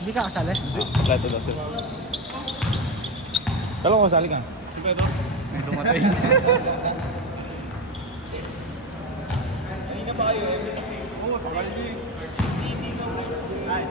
Hindi ka kasali? Plato daw sir. Kala ko kasali ka? Hindi pa ito? Dumatay. Kanina pa kayo eh. Oo, tagal din. Hindi ka mo. Ay.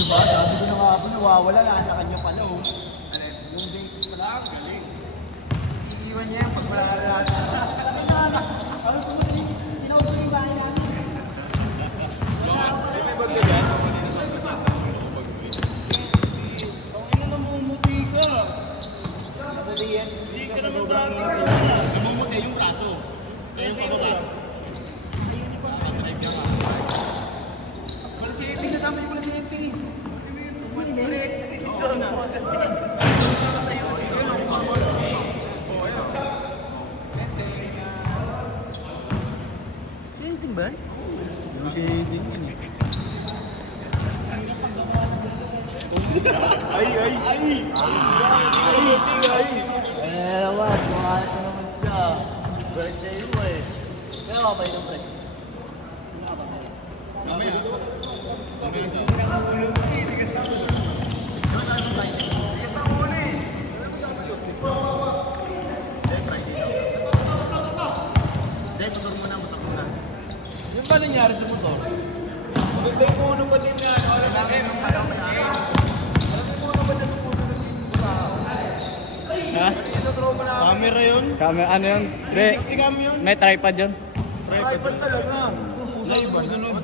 Diba? Sabi ko na nga po, nawawala na sa kanya pala oh. Yung bacon pala, galing. Iiwan niya pag malalasa. Ano po yung tinawag yung bahay namin? May bag ka dyan? Ang ina namumuti ka. Hindi ka naman dami. Namumuti yung kaso. Kaya yung pababa. Malasipin na tama yung malasipin. Painting ba? Yung painting yun. Ay! Ewan, kumakas na naman siya. Birthday mo eh. Kaya ka pa yun, pre? Mamaya. Yung ba nangyari sa motor? Maganda yung puno pa din yan. Alam mo puno pa din sa puno ng Ha? camera yun? Camera, ano yun? Hindi. May tripod yun. Tripod talaga. Live ba? Sunod.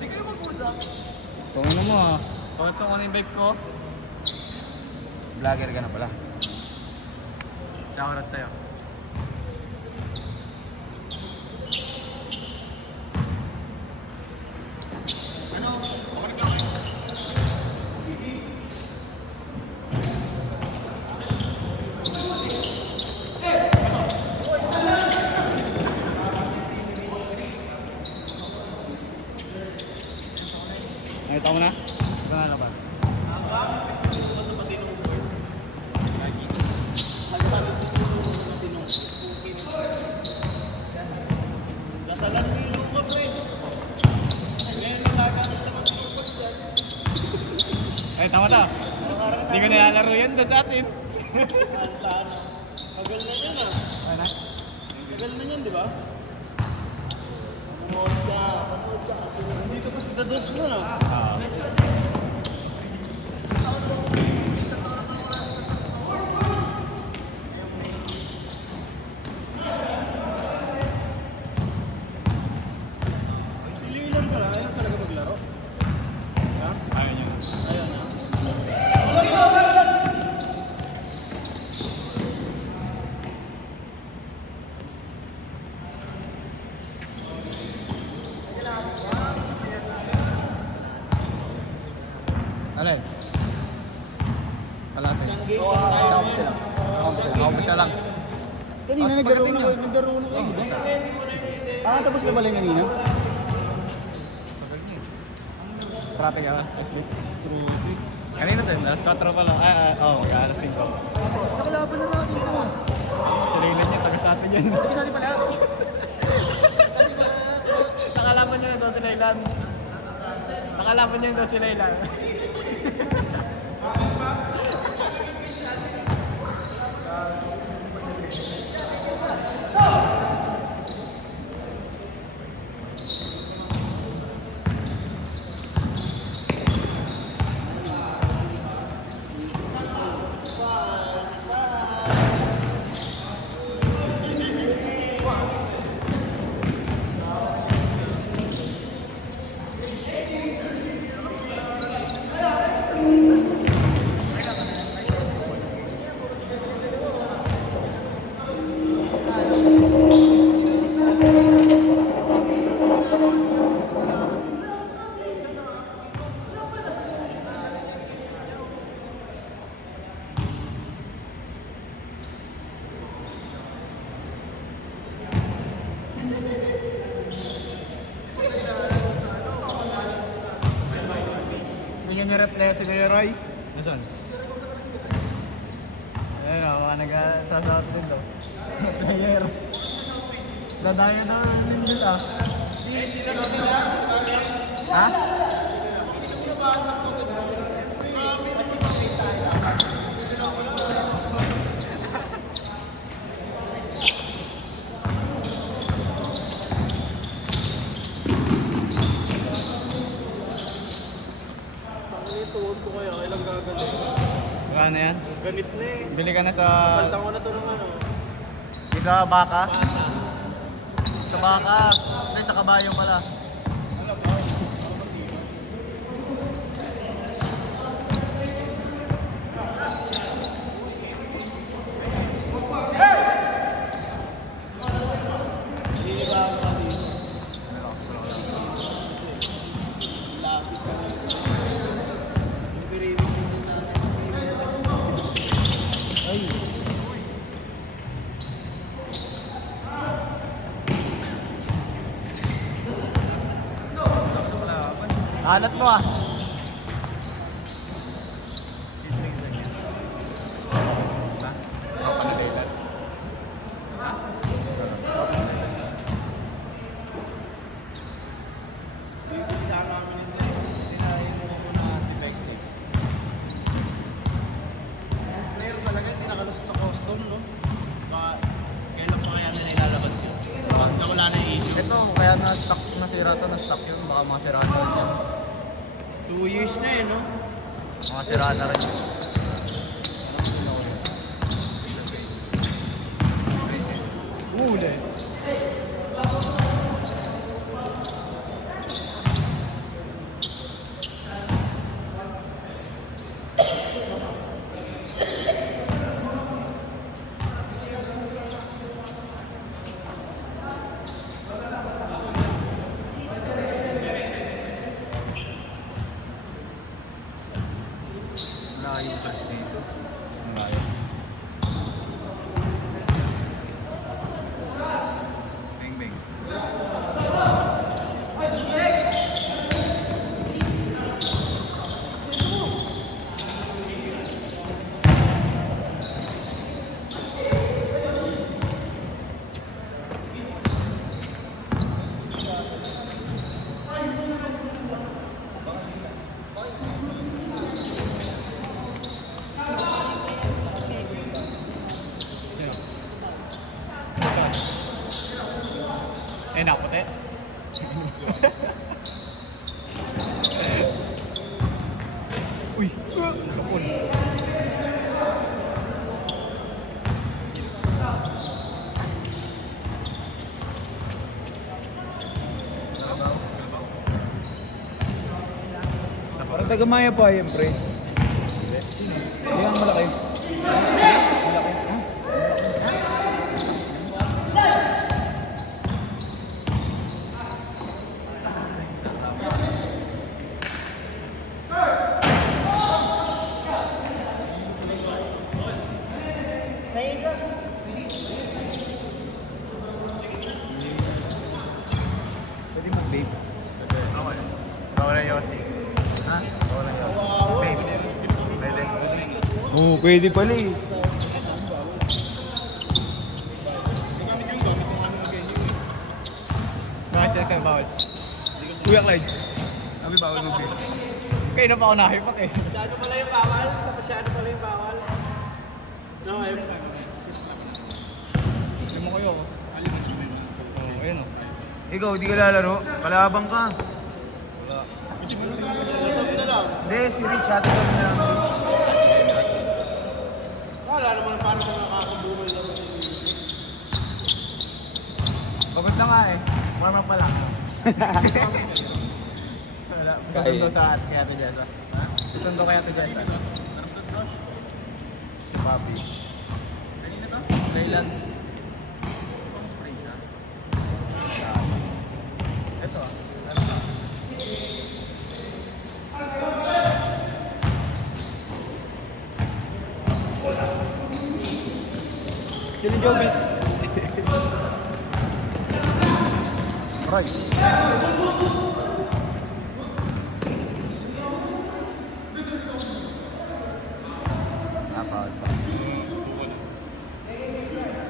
Tungin mo ha. Bakit sa kung yung bike ko? Vlogger ka na pala. Shoutout sa'yo. Nakita mo na? Ito na labas. Nasalan nilo ko pre. Ngayon nalaganap sa mga lupot dyan. Ay, tama ta. Hindi ko nilalaro yan doon sa atin. Tagal na yan ah. Ano? Tagal na yan, di ba? Dito pa sa dados mo na. Pililan ka lang, ayaw talaga maglaro. Ayaw niya. Ayaw na. Alin? Kalate. Ako pa siya lang. Kanina naglaro na kayo. Naglaro na kayo. Tapos na bala kanina? Traffic ka ba? Kanina din, alas 4 pa lang. Alas 5. Nakalaban na natin ito. Sililan niya, taga sa atin yan. Taga sa atin pala. Nakalaban niya na daw si Laylan. Nakalaban niya daw si Laylan. si Kuya Roy. Nasaan? Ayun o, mga nagsasaot din daw. Player. Dadayo daw nila. Ha? Tuhod ko kaya, ilang gagaling. Ano yan? Ganit na eh. Bili ka na sa... Paltang ko na to ng ano. Isa baka? Sa baka. Hindi, sa kabayo pala. Alat mo ah. Meron talaga, hindi nakalusot sa custom, no? Baka, kailan pa kaya nila ilalabas yun? Pag nawala na yung issue. Ito, kaya na-stock, nasira to, na-stock yun. Baka mga sira na rin yun. 2 years na eh, no? Mga sira na rin yun. Uli. Layo kasi dito. Malayo. Bing bing. Eh, naputi. Uy, kapun. Parang taga-maya pa yan, pre. Hindi ang malaki. Malaki. Pwede mo, babe. Bawal na Yossi. Ha? Bawal na Yossi. Babe. Pwede. Oo, pwede pala eh. Bakit siya sa bawal? Kuya Clyde. Kami bawal mo, babe. Kayo na pa ako nahipak eh. Masyado pala yung bawal? Sa masyado pala yung bawal? No, Hindi mo kayo. Oh, ayun oh. Ikaw, di ka lalaro? Kalabang ka. Lasap na lang. Hindi, si Rich, hati kami na lang. Wala naman parang mga nakakabumal lang. Pagod na nga eh. Warm up pa lang. Wala. Susundo sa kaya Ate Jessa. Ha? Susundo kaya Ate Jessa. Si Papi. Kanina to? Kailan? Ito ah. Ano ba? Killing Jobit. Roy.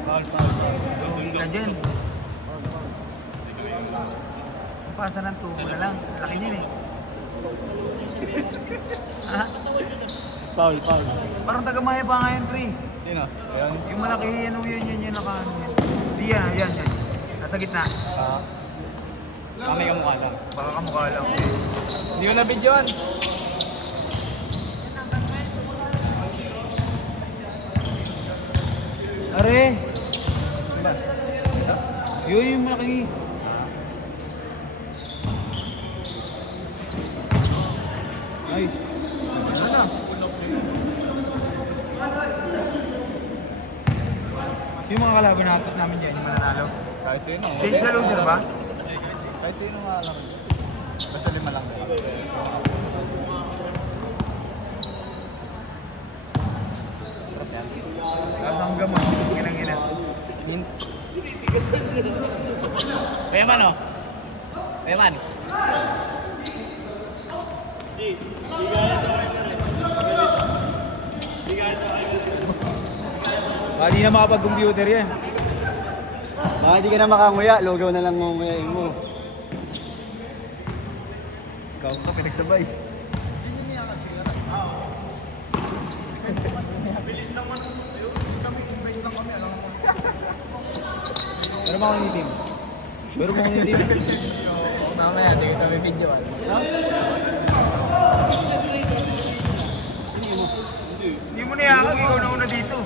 Foul, foul. Hindi ka dyan. Pasa ng tubo na lang. Laki niyan eh. Ah, Foul, foul. parang taga-maya pa nga yan to eh. Sino? Ayan. Yung malaki, ano yun, naka-ano yan. Hindi yan, yan. Nasa gitna. Kami kamukha lang. Baka kamukha lang. Hindi mo na-videoan. Are! Yun yung malaki. Ay. Sana. Yung mga kalaban namin dyan, yung mananalo. Kahit sino. Change na loser ba? Kahit sino nga lang. Basta 5 lang. Kahit ang gamot, ginang-ina. Kaya man oh. Kaya man. Hindi na makapag-computer yan. Baka di ka na makanguya, lugaw na lang nguyain mo. Ikaw ka, pinagsabay. Pero ba akong team? Pero ba akong team? Mamaya, hindi kita may videoan. Hindi mo na yakag, ikaw na una dito.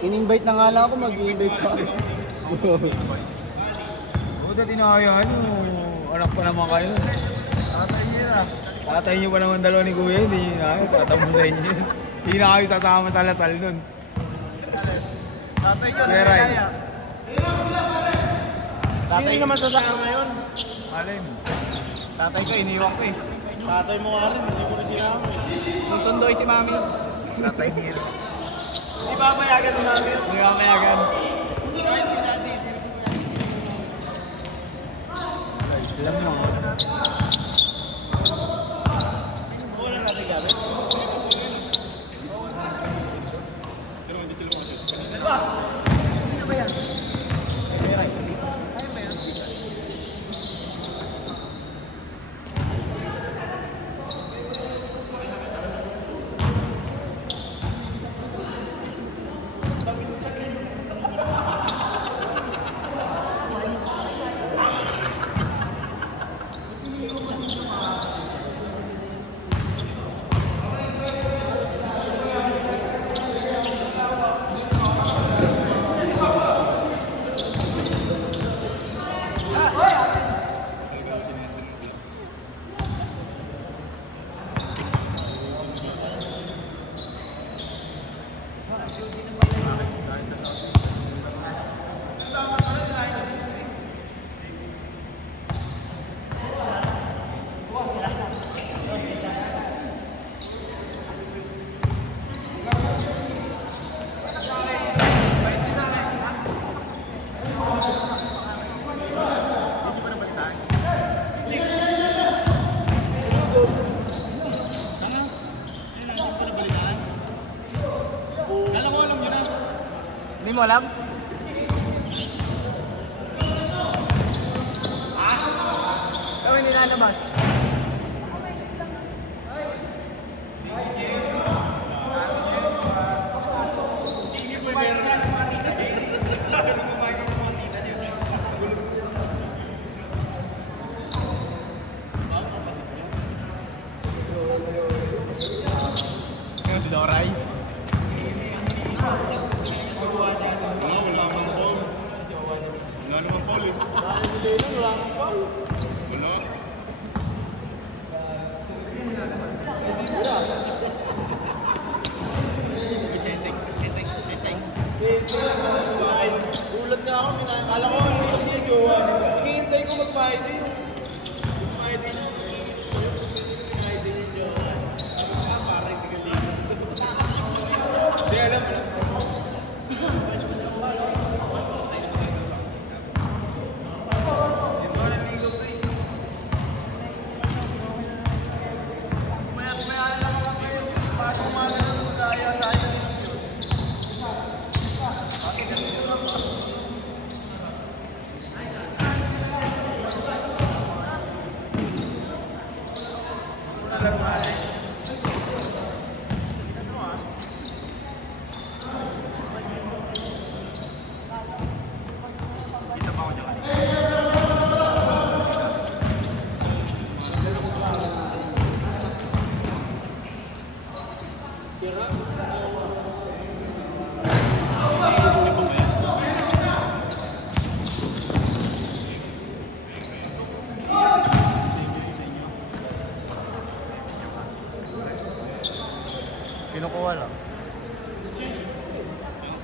In-invite na nga lang ako, mag-i-invite pa. Oo, dati nakayaan mo. Anak pa naman kayo. Tatay niyo pa naman dalawa ni Kuya, hindi nyo na kayo. Tatamo sa inyo. Hindi na kayo sasama sa Lasal nun. Tatay ko, Kuya Ray. Sino naman sasama yun? Malay mo. Tatay ko, iniwan ko eh. Tatay mo nga rin, hindi mo na sinama. Susundoy si mami. Tatay hero. Di ba payagan ni mami yun? Hindi ka mayagan. Alam mo. Wala natin gamit. Hindi mo alam? Kami nilalabas. Kaya si Doray. Ulat nga ako, akala ko hindi gawa nito. Hinihintay ko mag-Friday din. Friday din. Friday din yung parang hindi ka ligo. Hindi, alam mo.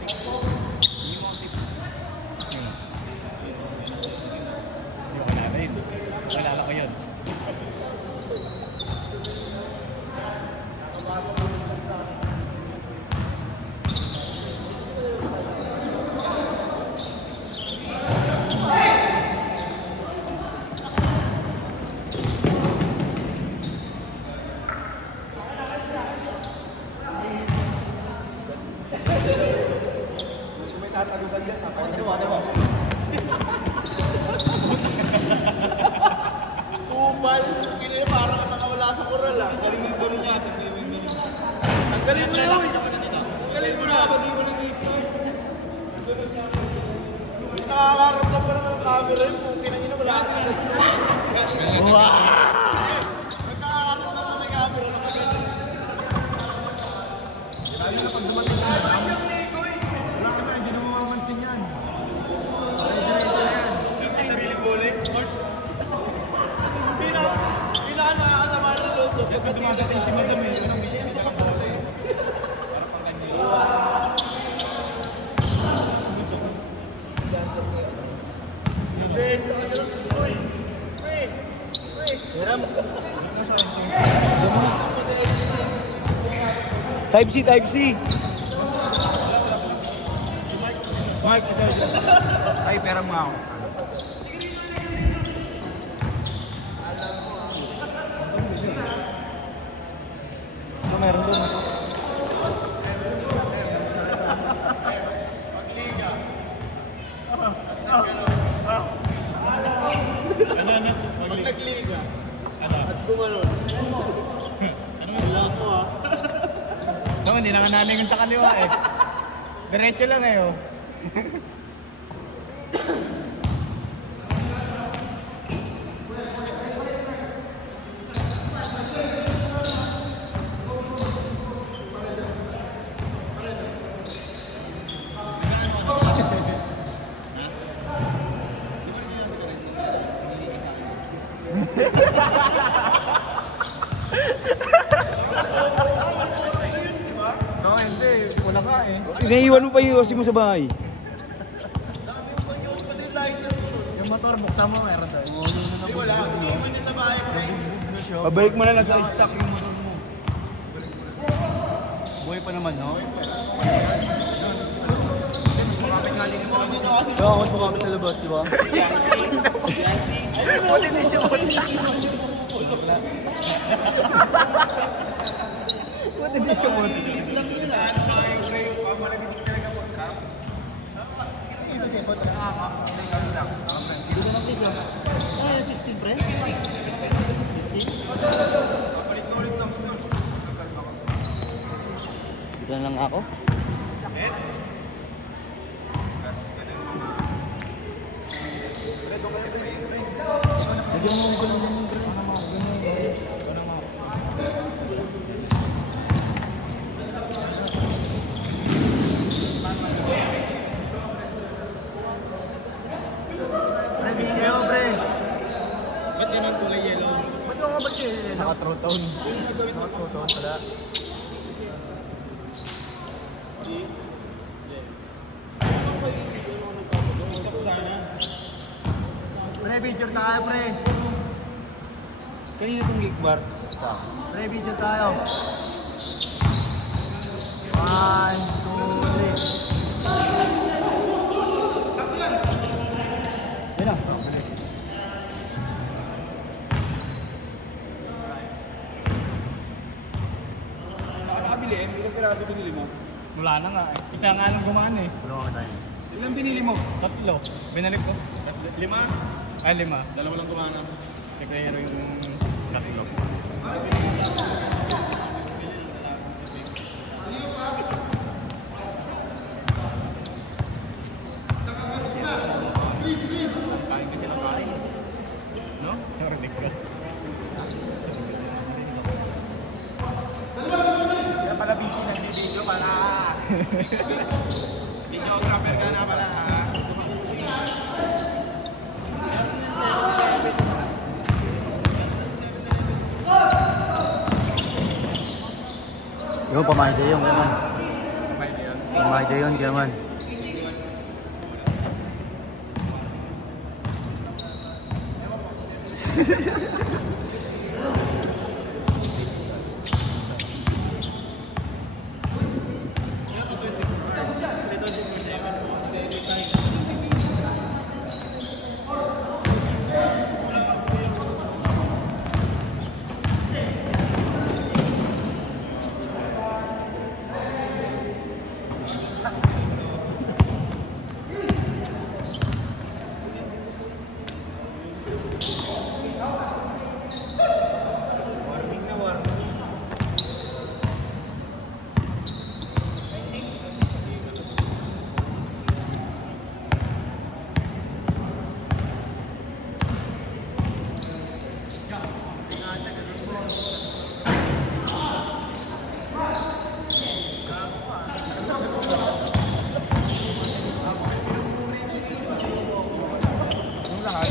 Hindi ko kilala yun. Kilala ko yun. May tatagusan dyan. Dalawa. Kupal. Kaya parang nakawala sa koral ah. Galing mo yung gano'n niya. Tanggalin mo na yun. Tanggalin mo na. Ba't di mo nag-i-start? Nakakaroon ka pa naman ng camera yun. Kung kinangin na wala ka na. Wow! Nakakaroon ka pa may camera na maganda. Lalo na pag dumating ka. Wala ka na, hindi na mamamansin yan. Sariling bowling. Pinaka nakakasama ng loob. Pag dumadating si Madam eh, anong bigyan ka ng bola eh? Para pang ganyan. Best. Uy. Uy. Uy. Hiram. Type C, Type C. Mike, Ay, pera mo ako. Ano meron doon? Ano? Pag nagliga Ano? at gumanon. Wala mo ah. No, hindi na nga naningon sa kaliwa eh. Diretso lang eh oh. No, hindi. Wala ka eh. Inaiwan mo pa yung yosi mo sa bahay. Yung motor, buksan mo, meron doon. Hindi, wala. Iniwan niya sa bahay, pre. Pabalik mo na lang sa stock yung motor mo. Buhay pa naman, no? Oo, mas makapit sa labas, di ba? Buti na siya. Buti na siya. Ito siya, buti na ako. Dito na please, oh. Ah, yung 16, pre? 16? Dito na lang ako. Lagyan mo ito ng pre, bis kayo, pre. Ba't yun ang kulay yellow? Ba't yung ba't kayo? Naka-true tone. Naka-true tone pala. Pre, video tayo, pre. Kanina itong gig bar. Pre, video tayo. 1, 2, 3. Yan na. Bilis. Nakakabili eh. Ilang piraso binili mo? Wala na nga eh. Isa nga lang gumaan eh. Tulungan ka tayo. Ilang binili mo? 3. Binalik ko. 5? Ay 5. Dalawa lang gumana. Pero yung 3. Kain ka sila kain. No? Yung rinig ko. Kaya pala busy nag-video para. Videographer ka na pala, ha? Yung pamahay kayo, yung gano'n. Pwede yun. Pamahay Friday yun, kaya man. Warning na warning. Yung lahat.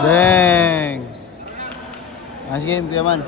Dang! Nice game, kaya man.